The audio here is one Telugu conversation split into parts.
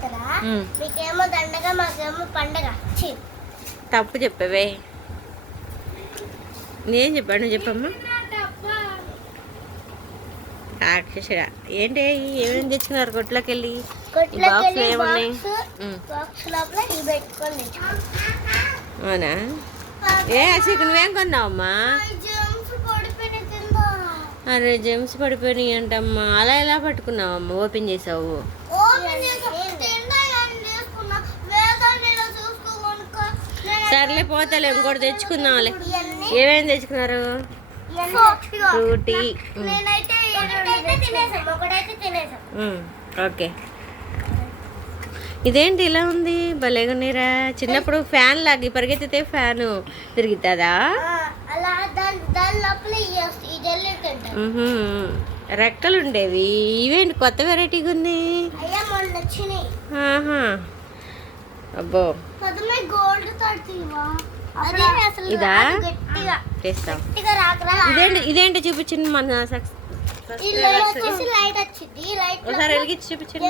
జాతర, మీకేమో దండగ, మాకేమో పండగ. తప్పు చెప్పవే. నేను చెప్పాను, చెప్పమ్మా. రాక్షసుడా ఏంటి? ఏమేమి తెచ్చుకున్నారు కొట్లోకి వెళ్ళి? బాక్స్ ఏమున్నాయి? అవునా? ఏ అసలు నువ్వేం కొన్నావమ్మా? అరే జెమ్స్ పడిపోయినాయి అంటమ్మా. అలా ఎలా పట్టుకున్నావమ్మా? ఓపెన్ చేసావు? సర్లే పోతలే, ఇంకోటి తెచ్చుకుందాంలే. ఏమేమి తెచ్చుకున్నారు? ఫ్రూటీ. ఓకే. ఇదేంటి ఇలా ఉంది? భలేగా నీరా. చిన్నప్పుడు ఫ్యాన్ లాగి పరిగెత్తితే ఫ్యాను తిరుగుతుందా? రెక్కలు ఉండేవి. ఇవేంటి కొత్త వెరైటీగా ఉంది? అబ్బో ఇదా చేస్తాం. ఇదేంటి చూపించండి. మన ఒకసారి వెలిగించి చూపించండి.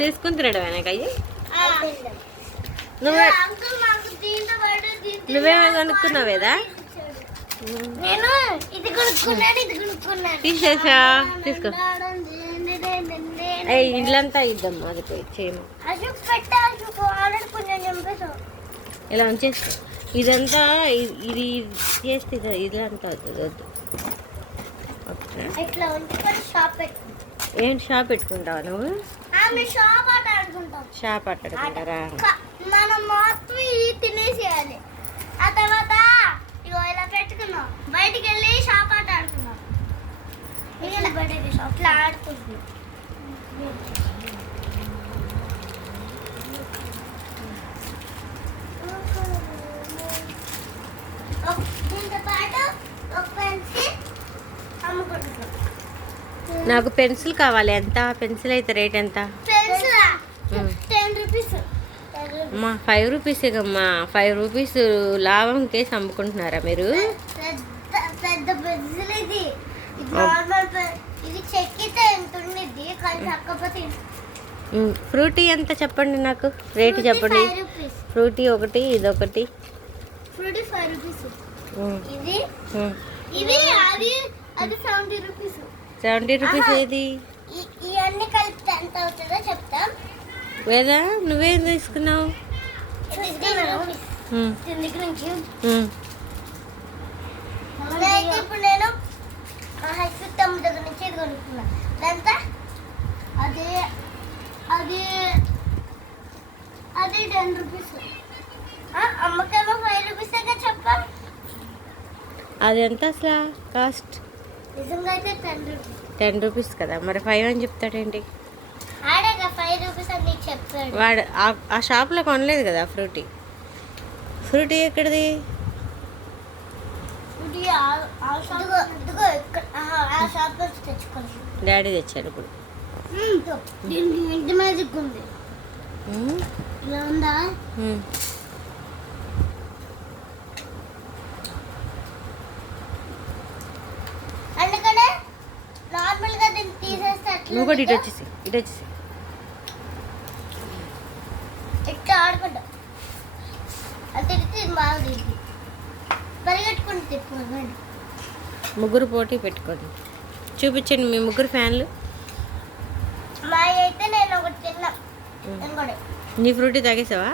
తీసుకుని తినడమేనా అయ్యి? నువ్వేమో కనుక్కున్నావేదా? తీసేసా, తీసుకో. ఇల్లంతా ఇద్దాం. అది పోయి చేయము. ఇలా ఉంచేసుకో. ఇదంతా ఇది చేస్తే ఇదంతా అవుతుంది. వద్దు. ఏంటి షాప్ పెట్టుకుంటావా నువ్వు? షాప్ ఆడుకుంటారా? మనం మొత్తం ఇది తినేసేయాలి. ఆ తర్వాత ఇలా పెట్టుకున్నాం, బయటికి వెళ్ళి షాప్ ఆట ఆడుకున్నాం. ఇట్లా ఆడుకుంటున్నాం. నాకు పెన్సిల్ కావాలి. ఎంత పెన్సిల్ అయితే రేట్ ఎంత? 10 రూపీస్. అమ్మా 5 రూపీసే కమ్మా. 5 రూపీస్ లాభం కేసు అమ్ముకుంటున్నారా మీరు? పెద్ద పెన్సిల్ ఇది. ఇది చెక్కితే ఎంత ఉండేది, కానీ చక్కపోతే. ఫ్రూటీ ఎంత చెప్పండి, నాకు రేటు చెప్పండి. ఫ్రూటీ ఒకటి, ఇది ఒకటి. Frooti 5 rupees. ఇది అది 70 రూపీస్. 70 రూపీస్ ఏది? ఇవన్నీ కలిపి ఎంత అవుతుందో చెప్తాం. వేదా నువ్వేం తీసుకున్నావు? ఇప్పుడు నేను తమ్ముడు దగ్గర నుంచి ఇది కొనుక్కున్నా. దాంతో అది అది అది 10 రూపీస్. అమ్మకేమో 5 రూపీస్ చెప్పా. అది ఎంత అసలు కాస్ట్? నిజంగా అయితే 10 రూపీస్ కదా. మరి 5 అని చెప్తాడేంటి? 5 రూపీస్ అని నీకు చెప్తాడు వాడు. ఆ షాప్లో కొనలేదు కదా ఫ్రూటీ. ఫ్రూటీ ఎక్కడిది? డాడీ తెచ్చాడు ఇప్పుడు. ఇంటి మ్యాజిక్ ఉంది. ఇలా ఉందా? అందుకనే నార్మల్ గా దీన్ని తీసేస్తే నువ్వు కూడా ఇటు వచ్చేసి ఇట్లా ఆడుకుంటా. అంటే ఇది బాగా తిరిగి పరిగెట్టుకుంటూ తిప్పుకోండి. ముగ్గురు పోటీ పెట్టుకోండి. చూపించండి మీ ముగ్గురు ఫ్యాన్లు. మా అయితే నేను ఒకటి తిన్నా. నీ ఫ్రూటీ తాగేసావా?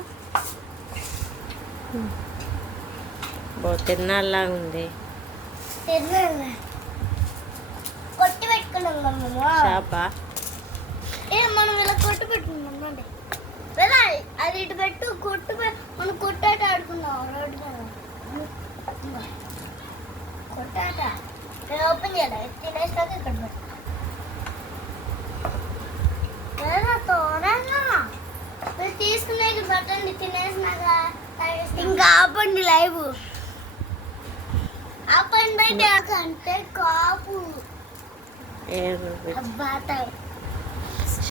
తిన్నాలాగా ఉంది. కొట్టి పెట్టుకున్నాం షాపా? మనం ఇలా కొట్టు పెట్టుకున్నాం అండి. అది ఇటు పెట్టు. కొట్టు మనం కొట్టాట ఆడుకున్నాం రోడ్డు మీద. కొట్టాట నేను ఓపెన్ చేయాలి. తినేసాక ఇక్కడ పెట్టు. మీరు తీసుకునే బట్టండి. తినేసినాక ఇంకా ఆపండి లైవ్. ఆపండి బయట అంటే కాపు. అబ్బా